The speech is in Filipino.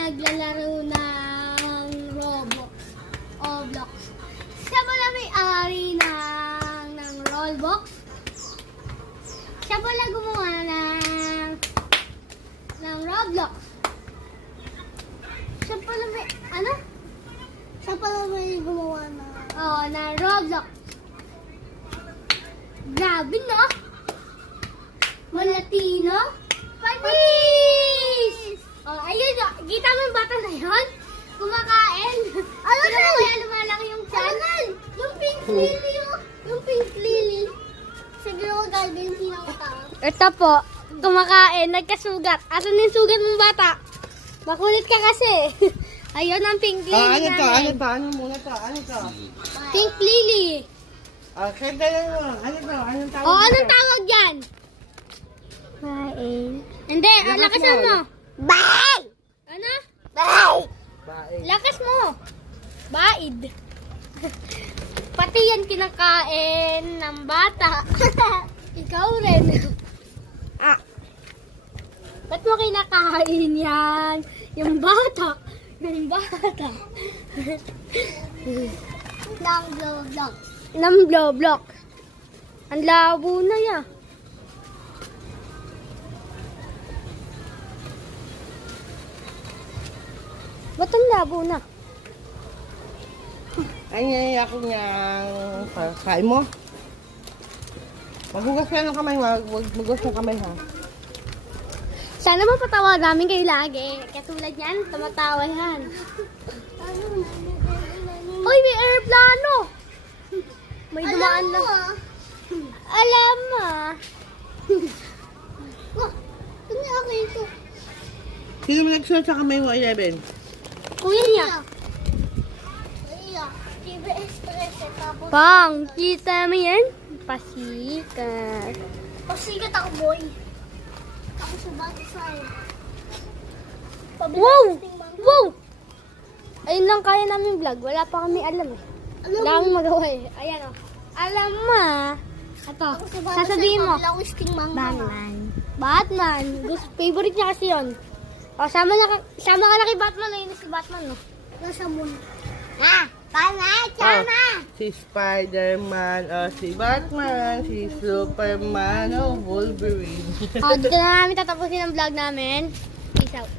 naglalaro ng Roblox. Siya pala may-ari ng Roblox. Siya pala gumawa ng Roblox. Siya pala may, ano? Siya pala may gumawa na Roblox. Grabe, no? Malatino? Panis! Oh, ayun, oh. Kita mo yung bata na yun? Kumakain. Ano na? Kaya lumalaki yung channel. Yung pink lily, oh. Yung pink lily. Siguro garden sinakatawa. Ito po, kumakain, nagkasugat. Asan yung sugat mong bata? Makulit ka kasi. Ayun ang pink lily namin. Ano muna to? Ano to? Pink lily. Kaya mo. Anong tawag? Oh, anong tawag yan? Bae. Hindi, lakas mo. Bae! Ano? Bae! Lakas mo. Baid. Pati yan kinakain ng bata. Ikaw rin. Ba't mo kinakain yan? Yung bata. Ng bata. Ng Roblox. Ng Roblox. Ang labo na yan. Ba't ang labo na? Ay, ako niyang kain mo. Maghugas ka ng kamay, maghugas ng kamay ha. Sana mapatawa namin kayo lagi. Katulad yan, tumatawa yan. Uy, may aeroplano! May dumaan na. Alam mo. Ano ako ito? Sino mo nagsulat sa kamay mo, 11? Kuya niya. Pang, kita mo yan? Pasikat. Pasikat ako, boy. Ako sa batisay. Wow! Wow! Ayun lang kaya namin vlog. Wala pa kami alam eh. Wala kami magawa eh. Ayan o. Alam mo. Ito. Sasabihin mo. Batman. Gusto, favorite niya kasi yun. O, sama ka na kay Batman. Ayun si Batman, no? Nasa moon. Si Spider-Man, si Batman, si Superman, Wolverine. O, dito na namin tatapusin ang vlog namin. Peace out.